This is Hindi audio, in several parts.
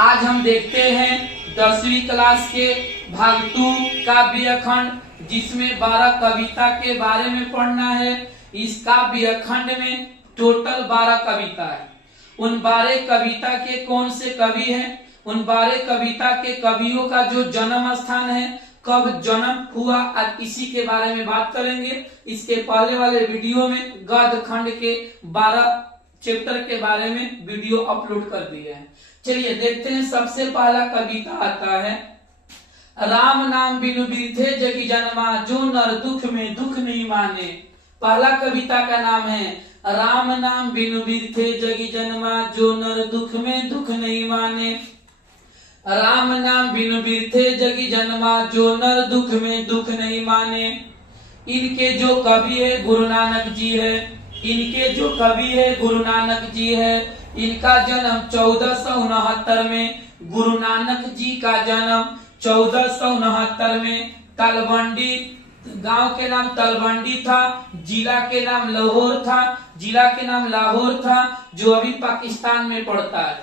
आज हम देखते हैं 10वीं क्लास के भाग 2 काव्य खंड, जिसमें 12 कविता के बारे में पढ़ना है। इस काव्य खंड में टोटल 12 कविता है। उन 12 कविता के कौन से कवि हैं, उन 12 कविता के कवियों का जो जन्म स्थान है, कब जन्म हुआ, और इसी के बारे में बात करेंगे। इसके पहले वाले वीडियो में गद्य खंड के 12 चैप्टर के बारे में वीडियो अपलोड कर दिए हैं। चलिए देखते हैं। सबसे पहला कविता आता है, राम नाम बिनु बिरथे जगी जन्मा, जो नर दुख में दुख नहीं माने। पहला कविता का नाम है राम नाम बिनु बिरथे जगी जन्मा, जो नर दुख में दुख नहीं माने। राम नाम बिनु बिरथे जगी जन्मा, जो नर दुख में दुख नहीं माने। इनके जो कवि है गुरु नानक जी है, इनके जो कवि है गुरु नानक जी है। इनका जन्म 1469 में, गुरु नानक जी का जन्म 1469 में तलवंडी, गांव के नाम तलवंडी था, जिला के नाम लाहौर था, जिला के नाम लाहौर था, जो अभी पाकिस्तान में पड़ता है।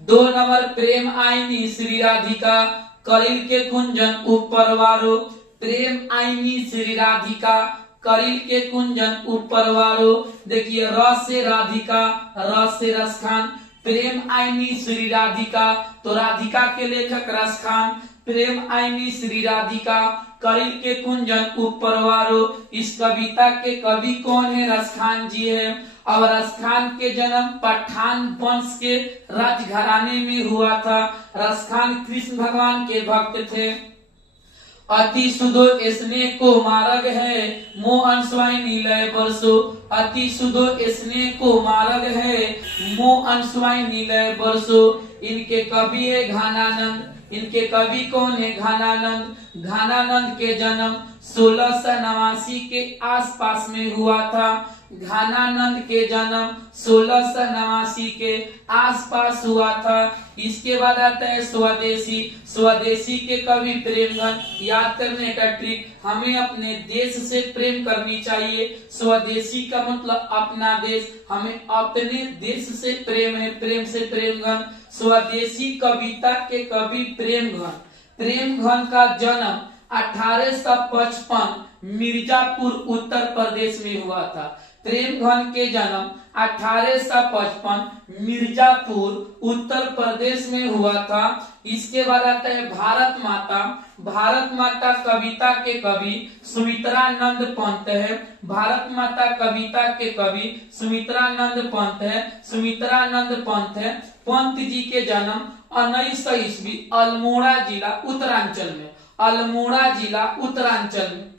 2 नंबर, प्रेम आईनी श्री राधिका, कलिल के कुंजन ऊपर वारो। प्रेम आईनी श्री राधिका, कलिल के कुंजन ऊपर वारो। देखिए, र से राधिका, र से रसखान। प्रेम आईनी श्री राधिका, तो राधिका के लेखक रसखान। प्रेम आईनी श्री राधिका, कलिल के कुंजन ऊपर वारो। इस कविता के कवि कौन है? रसखान जी है। और रसखान के जन्म पठान वंश के राजघराने में हुआ था। रसखान कृष्ण भगवान के भक्त थे। अति सुधो स्नेह को मार्ग है, मोहन स्वाई नीलय बरसो। अति सुधो स्नेह को मार्ग है, मोहन स्वाई नीलय बरसो। इनके कवि है घनानंद। इनके कवि कौन है? घनानंद। घनानंद के जन्म 1689 के आसपास में हुआ था। घनानंद के जन्म 1689 के आसपास हुआ था। इसके बाद आता है स्वदेशी। स्वदेशी के कवि प्रेमघन। याद करने का ट्रिक, हमें अपने देश से प्रेम करनी चाहिए। स्वदेशी का मतलब अपना देश, हमें अपने देश से प्रेम है, प्रेम से प्रेमघन। स्वदेशी कविता के कवि प्रेमघन। प्रेमघन का जन्म 1855 मिर्जापुर उत्तर प्रदेश में हुआ था। प्रेमघन के जन्म 1855 मिर्जापुर उत्तर प्रदेश में हुआ था। इसके बाद आता है भारत माता। भारत माता कविता के कवि सुमित्रानंद पंत है। भारत माता कविता के कवि सुमित्रानंद पंत है। सुमित्रानंद पंत है। पंत जी के जन्म 1900 ईस्वी अल्मोड़ा जिला उत्तरांचल में, अल्मोड़ा जिला उत्तरांचल में।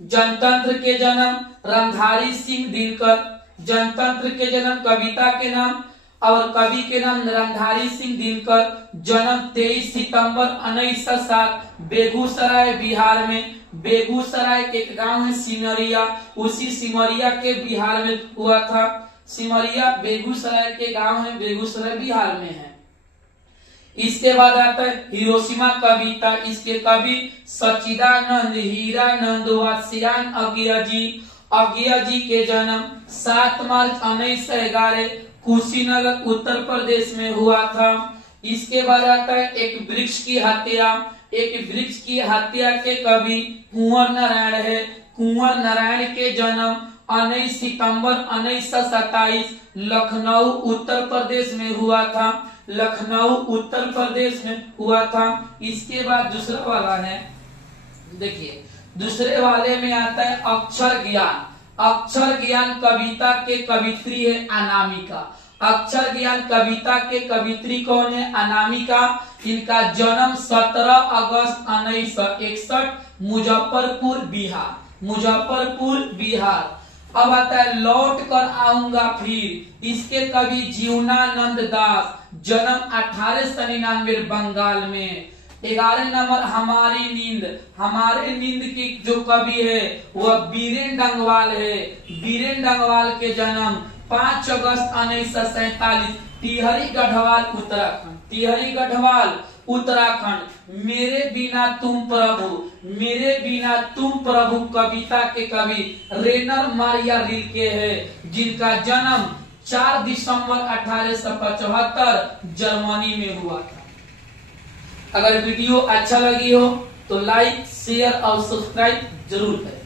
जनतंत्र के जन्म रणधारी सिंह दिनकर। जनतंत्र के जन्म कविता के नाम और कवि के नाम रणधारी सिंह दिनकर। जन्म 23 सितंबर 1907 बेगूसराय बिहार में। बेगूसराय के एक गांव है सिमरिया, उसी सिमरिया के बिहार में हुआ था। सिमरिया बेगूसराय के गांव है, बेगूसराय बिहार में है। इसके बाद आता है हिरोशिमा कविता। इसके कवि सच्चिदानंद हीरानंद वात्स्यायन अज्ञा जी। अज्ञा जी के जन्म 7 मार्च 1911 कुशीनगर उत्तर प्रदेश में हुआ था। इसके बाद आता है एक वृक्ष की हत्या। एक वृक्ष की हत्या के कवि कुंवर नारायण है। कुंवर नारायण के जन्म 19 सितंबर 1927 लखनऊ उत्तर प्रदेश में हुआ था। लखनऊ उत्तर प्रदेश में हुआ था। इसके बाद दूसरा वाला है, देखिए दूसरे वाले में आता है अक्षर ज्ञान। अक्षर ज्ञान कविता के कवित्री है अनामिका। अक्षर ज्ञान कविता के कवित्री कौन है? अनामिका। इनका जन्म 17 अगस्त 1961 मुजफ्फरपुर बिहार, मुजफ्फरपुर बिहार। अब आता है लौट कर आऊंगा फिर। इसके कवि जीवनानंद दास। जन्म 1899 बंगाल में। 11 नंबर हमारी नींद। हमारे नींद की जो कवि है वह बीरेन डंगवाल है। बीरेन डंगवाल के जन्म 5 अगस्त 1947 टिहरी गढ़वाल उत्तराखंड। टिहरी गढ़वाल उत्तराखंड। मेरे बिना तुम प्रभु, मेरे बिना तुम प्रभु कविता के कवि रेनर मारिया रिल्के है, जिनका जन्म 4 दिसंबर 1875 जर्मनी में हुआ था। अगर वीडियो अच्छा लगी हो तो लाइक, शेयर और सब्सक्राइब जरूर करें।